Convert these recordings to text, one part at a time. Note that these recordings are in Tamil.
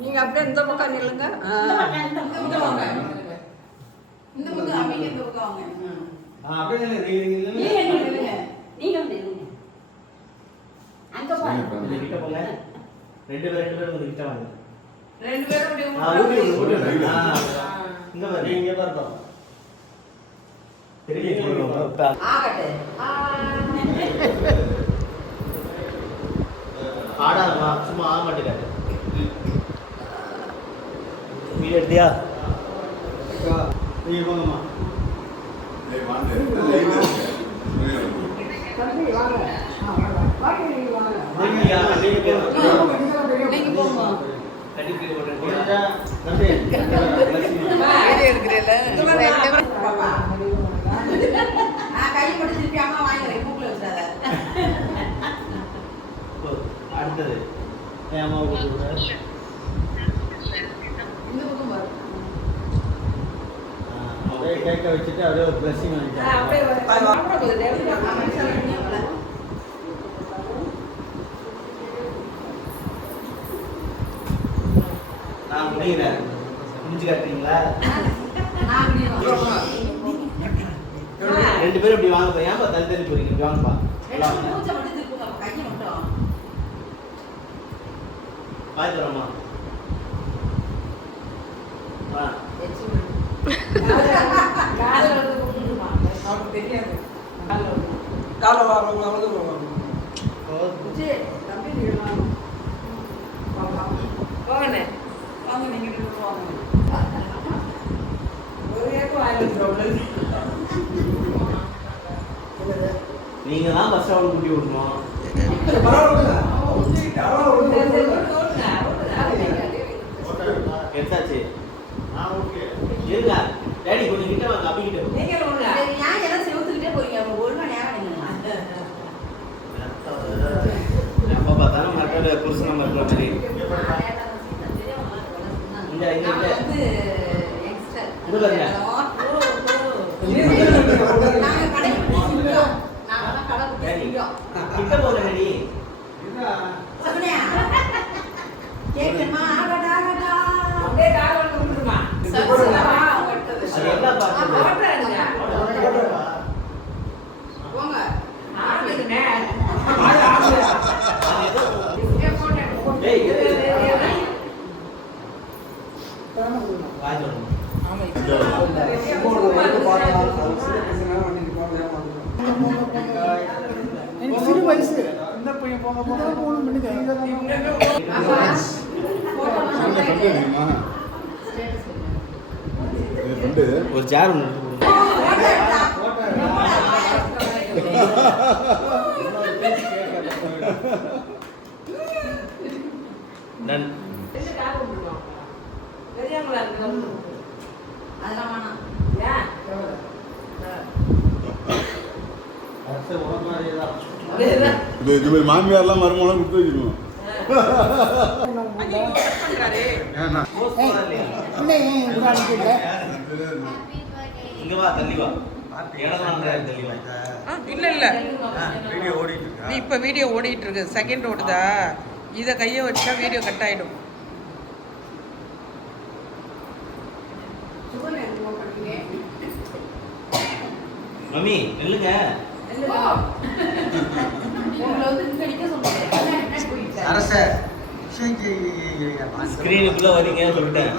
நீங்க அப்படியே இந்த பக்கம் நில்லுங்க. இந்த பக்கம். இந்த பக்கம் அவங்க. நீங்க இங்க நில்லுங்க. நீங்க வந்து நில்லுங்க. அங்க பாருங்க. கொஞ்சம் கிட்ட போங்க. ரெண்டு பேர் ரெண்டு பேரும் கிட்ட வாங்க. ரெண்டு பேரும் இங்க பாரு இங்க பாருப்பா ஆடாதம்மா சும்மா ஆக மாட்டேங்காது வீடியோ எடுத்தியா நீங்க போங்கம்மா. லைன் இருக்கு. தம்பி வாங்க ஆ, வாங்க. வாங்க, நீங்க வாங்க. நீங்க நீங்க போங்க நீங்க போங்க. கண்டிப்பா போடுறீங்க தம்பி வீடியோ எடுக்கிறீல்ல? பாப்பா. ஆ, கை மட்டும் திருப்பி அம்மா வாங்கிக்கிறேன் மூக்குல வச்சாத போ, அடுத்தது என் அம்மா கூப்பிடுற இந்த பக்கம் பாரு கேக்க வச்சுட்டு அப்படியே ஒரு பண்ணியாங்களா? நான் முடிகிறேன் முடிச்சு காட்டுறீங்களா? ரெண்டு பேரும் இப்படி வாங்கப்பா ஏன்பா தள்ளி தள்ளி போறீங்க? இப்படி வாங்கப்பா. பாய் தரோமா வா. காலைல காலைல வந்து நீங்க தான் பஸ் ஸ்டாண்ட் கூட்டி விடணும். எடுத்தாச்சு. இருங்க. டேடி கொஞ்சம் கிட்ட வாங்க அப்படி கிட்ட நீங்க ஒண்ணு சரி, ஏன் எல்லாம் செவுத்துக்கிட்டே போறீங்க அப்ப ஒழுங்கா நேரம் நில்லுங்க. எப்ப பார்த்தாலும் மற்ற புருஷனை மற்ற மாதிரி இந்த இந்த நான் வந்து. இது பாருங்க. ஓ. நீங்க. நாங்க கடைக்கு போய் சிங்கம். நாங்கெல்லாம் கடை குட்டி டேடி சிங்கம். கிட்ட போற டேடி என்ன? சொன்னியா? கேக்குமா? வயசு. இந்த பையன் போக போக போகணும் ஒரு சேர் ஒன்று இருக்கு அதெல்லாம் வேணாம். இது இது மாதிரி மாமியார்லாம் மருமகளும் கொடுத்து வச்சுக்கணும் இல்லை இல்ல இல்ல வீடியோ இப்ப வீடியோ ஓடிட்டு இருக்கு செகண்ட் ஓடுதா இத கைய வச்சா வீடியோ கட் ஆயிடும் மம்மி நில்லுங்க அரச ஸ்கிரீனுக்குள்ள வரீங்க சொல்லிட்டேன்.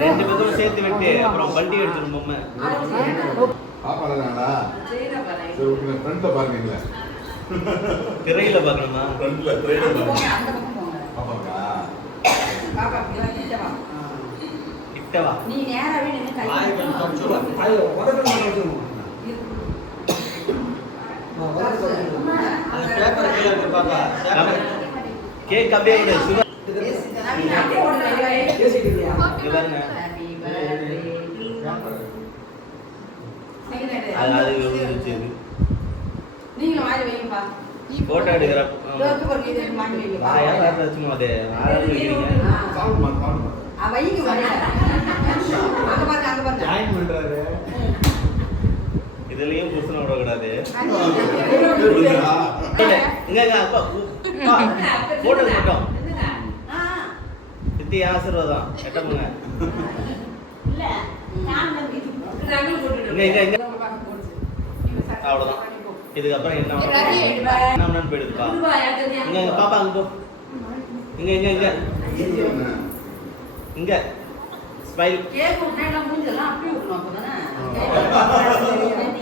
ரெண்டு பேரும் சேர்த்து விட்டு அப்புறம் வண்டி எடுத்துரும் பொம்மை பாப்பா இருக்காங்களா சரி ஓகே ஃப்ரெண்ட்ல பாருங்க திரையில பார்க்கணுமா? ஃப்ரெண்ட்ல பாப்பா, கிட்ட வா. கிட்ட வா. நீ கேக் அப்படியே போட்டோ எடுக்கிற சும்மா வைங்க. அங்க பாருங்க அங்க பாருங்க. ஜாயின் பண்றாரு. இதுலயும் புருஷனை புரியுதா? இல்ல, இங்க இங்க அப்பா அப்பா, போட்டோ மட்டும் சித்தி ஆசீர்வாதம். எட்டமுங்க இங்க இங்க இங்க. அவ்வளவுதான். இதுக்கப்புறம் என்ன என்ன பண்ணு போயிடுதுப்பா இங்க பாப்பா அங்க போ. இங்க இங்க இங்க. இங்க. ஸ்மைல் கேக் அப்படியே விடணும் அப்பதானே?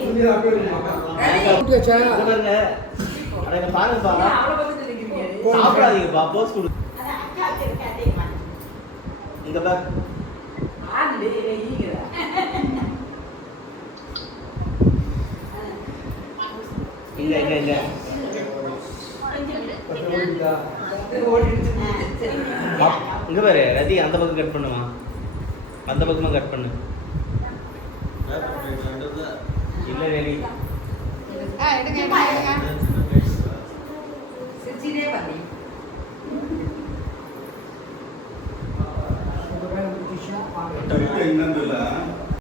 இங்கே அப்படியே பாருங்க. அட போஸ் கொடு இங்க ஈகிறா இங்க இங்க இங்க. இங்க பாரு ரதி அந்த பக்கம் கட் பண்ணுமா? அந்த பக்கமா கட் பண்ணு. இல்ல ரதி.